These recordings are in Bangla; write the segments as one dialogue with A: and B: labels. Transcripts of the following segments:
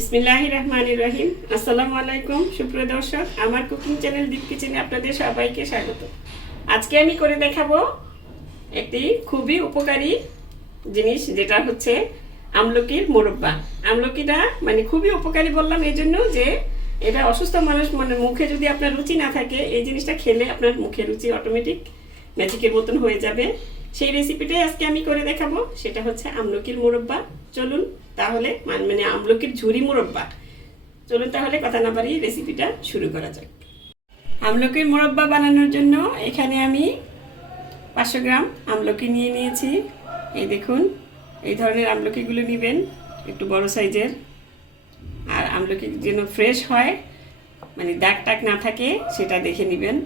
A: বিসমিল্লাহ রহমান রহিম। আসসালামু আলাইকুম, সুপ্রিয় দর্শক, আমার কুকিং চ্যানেল দীপ কিচেনে আপনাদের সবাইকে স্বাগত। আজকে আমি করে দেখাবো একটি খুবই উপকারী জিনিস, যেটা হচ্ছে আমলকির মোরব্বা। আমলকিটা মানে খুবই উপকারী বললাম এই জন্য যে এটা অসুস্থ মানুষ মানে মুখে যদি আপনার রুচি না থাকে, এই জিনিসটা খেলে আপনার মুখে রুচি অটোমেটিক ম্যাজিকের মতন হয়ে যাবে। সেই রেসিপিটাই আজকে আমি করে দেখাবো, সেটা হচ্ছে আমলকির মোরব্বা। চলুন তাহলে মান- আমলকির ঝুরি মোরব্বা। চলুন তাহলে কথা না বাড়িয়ে রেসিপিটা শুরু করা যাক। আমলকির মোরব্বা বানানোর জন্য এখানে আমি পাঁচশো গ্রাম আমলকি নিয়ে নিয়েছি। এই দেখুন, এই ধরনের আমলকিগুলো নেবেন, একটু বড় সাইজের। আর আমলকি যেন ফ্রেশ হয় মানে দাগ টাক না থাকে, সেটা দেখে নেবেন।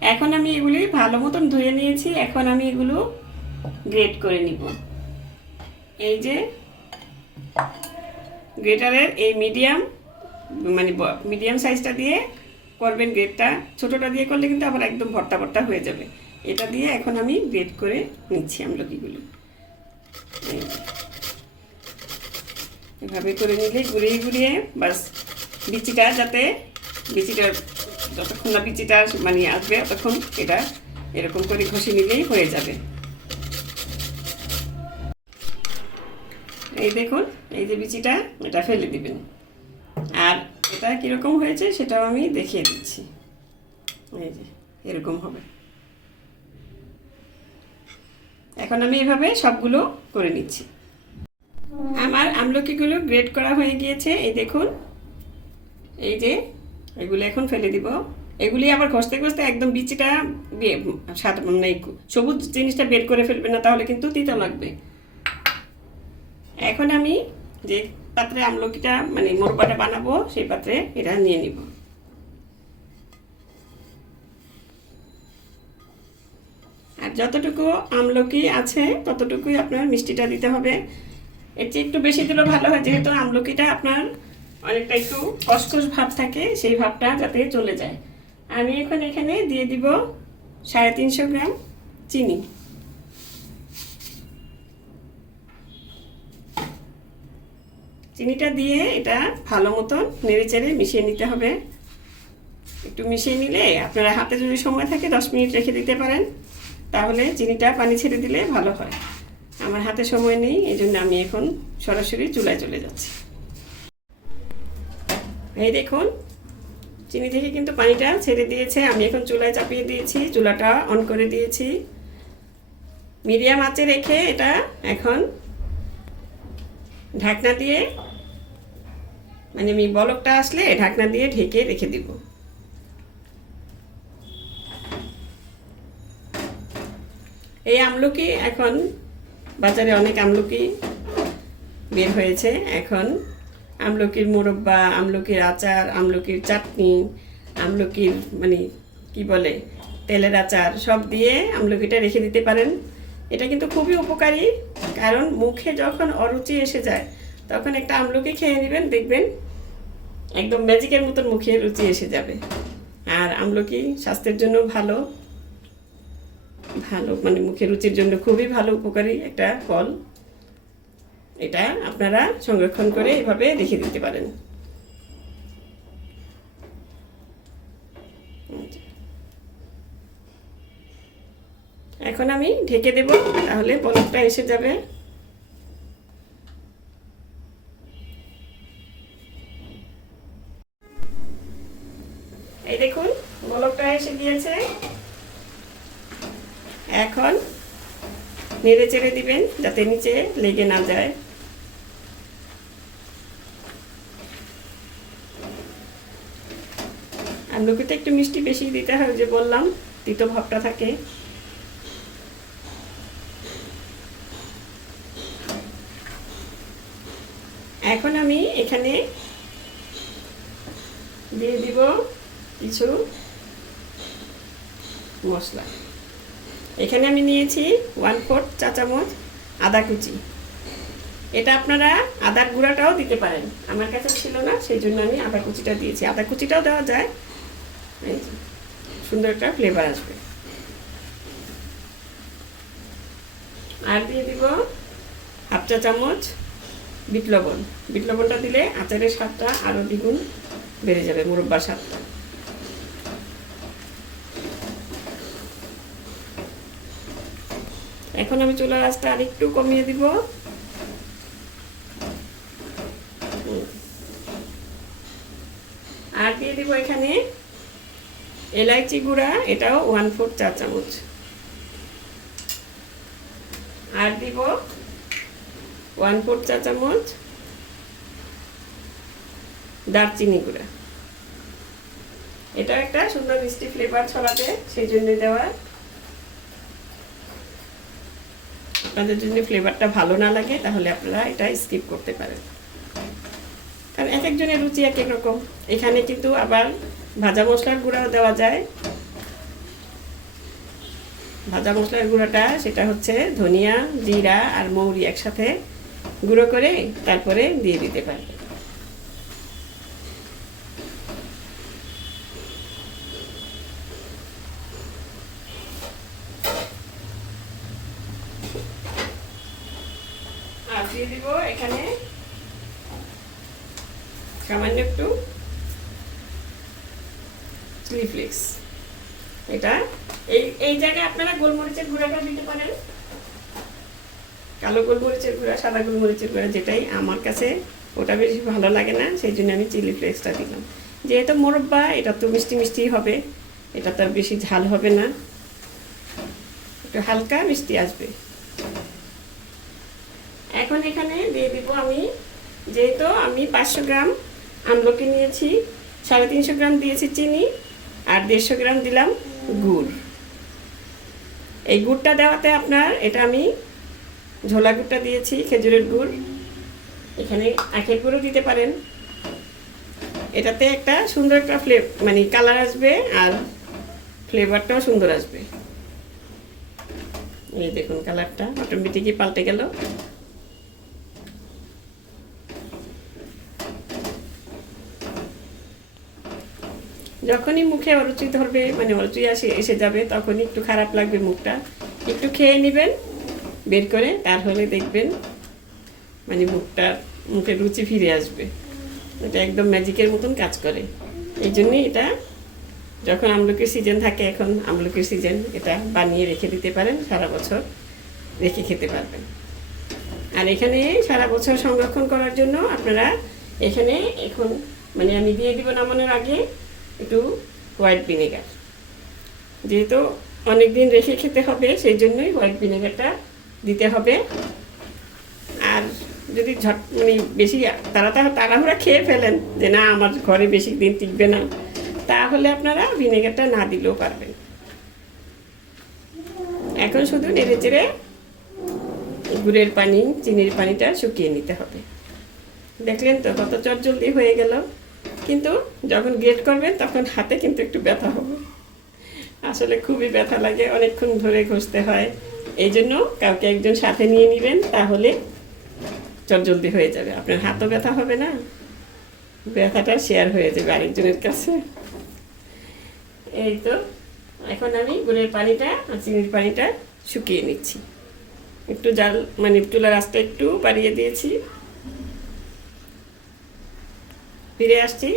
A: এখন আমি এগুলি ভালো মতন ধুয়ে নিয়েছি, এখন আমি এগুলো গ্রেট করে নিব। এই যে গ্রেটারের এই মিডিয়াম মানে মিডিয়াম সাইজটা দিয়ে করবেন গ্রেটটা ছোটোটা দিয়ে করলে কিন্তু আবার একদম ভর্তা ভর্তা হয়ে যাবে। এটা দিয়ে এখন আমি গ্রেট করে নিচ্ছি আমলকিগুলো। এভাবে করে নিলে ঘুরিয়ে ঘুরিয়ে বাস বিচিটা যাতে বিচিটার যতক্ষণ না বিচিটা মানে আসবে, ততক্ষণ এটা এরকম করে ঘষে নিলেই হয়ে যাবে। এই দেখুন, এই যে বিচিটা, এটা ফেলে দিবেন। আর এটা কীরকম হয়েছে সেটাও আমি দেখিয়ে দিচ্ছি। এই যে, এরকম হবে। এখন আমি এভাবে সবগুলো করে নিচ্ছি। আমার আমলকিগুলো গ্রেড করা হয়ে গিয়েছে, এই দেখুন। এই যে, এগুলো এখন ফেলে দিব। এগুলি আবার ঘষতে ঘষতে একদম বিচিটা সাদা মানে সবুজ জিনিসটা বের করে ফেলবে না, তাহলে কিন্তু তিতা লাগবে। এখন আমি যে পাত্রে আমলকিটা মানে মোরবাটা বানাবো, সেই পাত্রে এটা নিয়ে নিব। আর যতটুকু আমলকি আছে, ততটুকুই আপনার মিষ্টিটা দিতে হবে। এর চেয়ে একটু বেশি দিলেও ভালো হয়, যেহেতু আমলকিটা আপনার অনেকটা একটু কসকস ভাব থাকে, সেই ভাবটা যাতে চলে যায়। আমি এখন এখানে দিয়ে দিব সাড়ে তিনশো গ্রাম চিনি। চিনিটা দিয়ে এটা ভালো মতন নেড়ে চেড়ে মিশিয়ে নিতে হবে। একটু মিশিয়ে নিলে আপনারা হাতে যদি সময় থাকে দশ মিনিট রেখে দিতে পারেন। তাহলে চিনিটা পানি ছেড়ে দিলে ভালো হয়। আমার হাতে সময় নেই এই জন্য আমি এখন সরাসরি চুলায় চলে যাচ্ছি। এই দেখুন, চিনি থেকে কিন্তু পানিটা ছেড়ে দিয়েছে। আমি এখন চুলায় চাপিয়ে দিয়েছি, চুলাটা অন করে দিয়েছি। মিডিয়াম আঁচে রেখে এটা এখন ঢাকনা দিয়ে মানে আমি বলকটা আসলে ঢাকনা দিয়ে ঢেকে রেখে দিব। এই আমলকি এখন, বাজারে অনেক আমলকি বের হয়েছে। এখন আমলকির মোরব্বা, আমলকির আচার, আমলকির চাটনি, আমলকির মানে কি বলে, তেলের আচার সব দিয়ে আমলকিটা রেখে দিতে পারেন। এটা কিন্তু খুবই উপকারী, কারণ মুখে যখন অরুচি এসে যায় তখন একটা আমলকি খেয়ে নেবেন, দেখবেন একদম ম্যাজিকের মতন মুখে রুচি এসে যাবে। আর আমলকি স্বাস্থ্যের জন্য ভালো ভালো মানে মুখে রুচির জন্য খুবই ভালো উপকারী একটা ফল। এটা আপনারা সংরক্ষণ করে এভাবে রেখে দিতে পারেন। এখন আমি ঢেকে দেব, তাহলে বলকটা এসে যাবে। এই দেখুন বলকটা এসে গিয়েছে। এখন নেড়ে চেড়ে দিবেন যাতে নিচে লেগে না যায়। আর লুকিতে একটু মিষ্টি বেশি দিতে হয় যে বললাম, তিতো ভাবটা থাকে। এখন আমি এখানে দিয়ে দিব কিছু? মশলা। এখানে আমি নিয়েছি ওয়ান ফোর্থ চা চামচ আদা কুচি। এটা আপনারা আদার গুঁড়াটাও দিতে পারেন। আমার কাছে ছিল না সেই জন্য আমি আদা কুচিটা দিয়েছি। আদা কুচিটাও দেওয়া যায়। সুন্দর একটা ফ্লেভার আসবে। আর দিয়ে দিব হাফ চা চামচ বিট লবণ। বিট লবণটা দিলে আচারের স্বাদটা আরও দ্বিগুণ বেড়ে যাবে, মুরব্বার স্বাদটা। এখন আমি চুলার আঁচটা আরেকটু কমিয়ে দিব। আর দিয়ে দিব এখানে এলাইচি গুঁড়া, এটাও ওয়ান ফোর চা চামচ। আর দিব ওয়ান ফোর চা চামচ দারচিনি গুঁড়া। এটা একটা সুন্দর মিষ্টি ফ্লেভার ছড়াতে সেই জন্য দেওয়া। আপনাদের যদি ফ্লেভারটা ভালো না লাগে, তাহলে আপনারা এটা স্কিপ করতে পারেন। কারণ এক একজনের রুচি এক এক রকম। এখানে কিন্তু আবার ভাজা মশলার গুঁড়াও দেওয়া যায়। ভাজা মশলার গুঁড়োটা, সেটা হচ্ছে ধনিয়া, জিরা আর মৌরি একসাথে গুঁড়ো করে তারপরে দিয়ে দিতে পারবে দিয়ে দিব এখানে। সামান্য একটু চিলি ফ্লেক্স এটা, এই এই জায়গায় আপনারা গোলমরিচের গুঁড়াটা দিতে পারেন। কালো গোলমরিচের গুঁড়া, সাদা গোলমরিচের গুঁড়া যেটাই, আমার কাছে ওটা বেশি ভালো লাগে না, সেই জন্য আমি চিলি ফ্লেক্সটা দিলাম। যেহেতু মোরব্বা, এটা তো মিষ্টি মিষ্টি হবে, এটা তো বেশি ঝাল হবে না। একটু হালকা মিষ্টি আসবে। এখন এখানে দিয়ে দিব আমি, যেহেতু আমি পাঁচশো গ্রাম আমলকি নিয়েছি, সাড়ে তিনশো গ্রাম দিয়েছি চিনি আর দেড়শো গ্রাম দিলাম গুড়। এই গুড়টা দেওয়াতে আপনার, এটা আমি ঝোলা গুড়টা দিয়েছি, খেজুরের গুড়। এখানে আখের গুঁড়ও দিতে পারেন। এটাতে একটা সুন্দর একটা ফ্লে মানে কালার আসবে আর ফ্লেভারটাও সুন্দর আসবে। এই দেখুন কালারটা অটোমেটিকই পাল্টে গেল। যখনই মুখে অরুচি ধরবে মানে অরুচি আসে, এসে যাবে, তখনই একটু খারাপ লাগবে মুখটা। একটু খেয়ে নেবেন, বের করে তাহলে দেখবেন মানে মুখটা মুখে রুচি ফিরে আসবে। এটা একদম ম্যাজিকের মতন কাজ করে। এই জন্যই এটা, যখন আমলকির সিজন থাকে এখন, আমলকির সিজন এটা বানিয়ে রেখে দিতে পারেন, সারা বছর রেখে খেতে পারবেন। আর এখানে সারা বছর সংরক্ষণ করার জন্য আপনারা এখানে এখন মানে আমি দিয়ে দিব নামানোর আগে একটু হোয়াইট ভিনেগার। যেহেতু অনেক দিন রেখে খেতে হবে, সেই জন্যই হোয়াইট ভিনেগারটা দিতে হবে। আর যদি ঝট মানে বেশি তারা তাড়াহুড়া খেয়ে ফেলেন যে না, আমার ঘরে বেশি দিন টিকবে না, তাহলে আপনারা ভিনেগারটা না দিলেও পারবেন। এখন শুধু নেড়ে চেড়ে গুড়ের পানি, চিনির পানিটা শুকিয়ে নিতে হবে। দেখলেন তো কত চটজলদি হয়ে গেল। কিন্তু যখন গেট করবেন তখন হাতে কিন্তু একটু ব্যথা হবে। আসলে খুবই ব্যথা লাগে, অনেকক্ষণ ধরে ঘষতে হয়। এই জন্য কাউকে একজন সাথে নিয়ে নেবেন, তাহলে চটজলদি হয়ে যাবে। আপনার হাতও ব্যথা হবে না, ব্যথাটা শেয়ার হয়ে যাবে আরেকজনের কাছে। এই তো, এখন আমি গুড়ের পানিটা আর চিনির পানিটা শুকিয়ে নিচ্ছি। একটু জাল মানে চুলার আঁচটা একটু বাড়িয়ে দিয়েছি। ফিরে আসছি।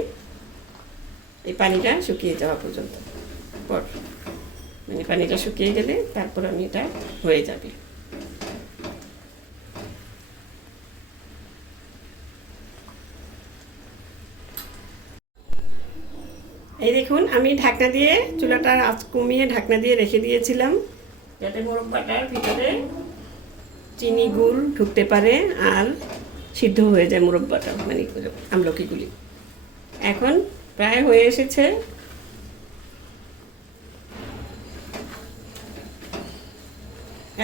A: এই পানিটা শুকিয়ে যাওয়া পর্যন্ত। পর। মানে পানিটা শুকিয়ে গেলে তারপর আমি এটা হয়ে যাবে। এই দেখুন, আমি ঢাকনা দিয়ে চুলাটা আঁচ কমিয়ে ঢাকনা দিয়ে রেখে দিয়েছিলাম। যাতে মোরব্বাটার ভিতরে চিনি গুড় ঢুকতে পারে আর সিদ্ধ হয়ে যায় মুরব্বাটা মানে আমলকিগুলি। এখন প্রায় হয়ে এসেছে।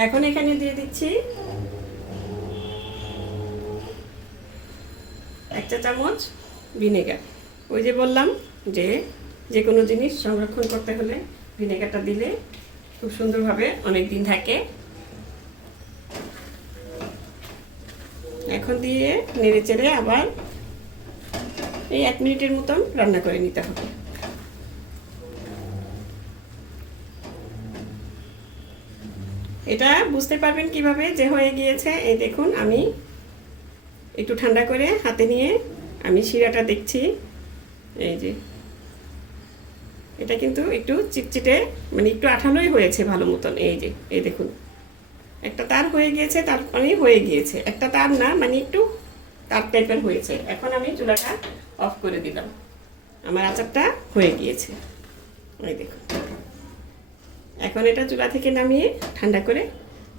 A: এখন এখানে দিয়ে দিচ্ছি এক চা চামচ ভিনেগার। ওই যে বললাম যে যে কোনো জিনিস সংরক্ষণ করতে হলে ভিনেগারটা দিলে খুব সুন্দরভাবে অনেক দিন থাকে। এখন দিয়ে নেড়ে চেড়ে আবার এই এক মিনিটের মতন রান্না করে নিতে হবে। এটা বুঝতে পারবেন কীভাবে যে হয়ে গিয়েছে। এই দেখুন, আমি একটু ঠান্ডা করে হাতে নিয়ে আমি শিরাটা দেখছি। এই যে, এটা কিন্তু একটু চিটচিটে মানে একটু আঠালোই হয়েছে ভালো মতন। এই যে, এই দেখুন, একটা তার হয়ে গিয়েছে, তার মানে হয়ে গিয়েছে। একটা তার না মানে একটু তার টাইপের হয়েছে। এখন আমি চুলাটা অফ করে দিলাম। আমার আচারটা হয়ে গিয়েছে। এই দেখুন। এখন এটা চুলা থেকে নামিয়ে ঠান্ডা করে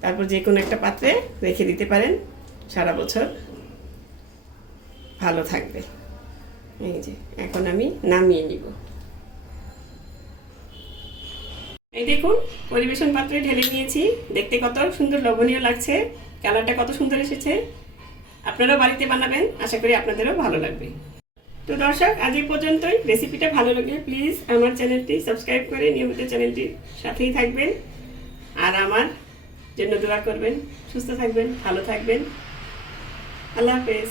A: তারপর যে কোনো একটা পাত্রে রেখে দিতে পারেন। সারা বছর ভালো থাকবে। এই যে, এখন আমি নামিয়ে নিব। এই দেখুন, পরিবেশন পাত্রে ঢেলে নিয়েছি। দেখতে কত সুন্দর লোভনীয় লাগছে। কালারটা কত সুন্দর এসেছে। আপনারাও বাড়িতে বানাবেন। আশা করি আপনাদেরও ভালো লাগবে। তো দর্শক, আজ এই পর্যন্তই। রেসিপিটা ভালো লাগলে প্লিজ আমার চ্যানেলটি সাবস্ক্রাইব করে নিয়মিত চ্যানেলটির সাথেই থাকবেন। আর আমার জন্য দোয়া করবেন। সুস্থ থাকবেন, ভালো থাকবেন। আল্লাহ হাফেজ।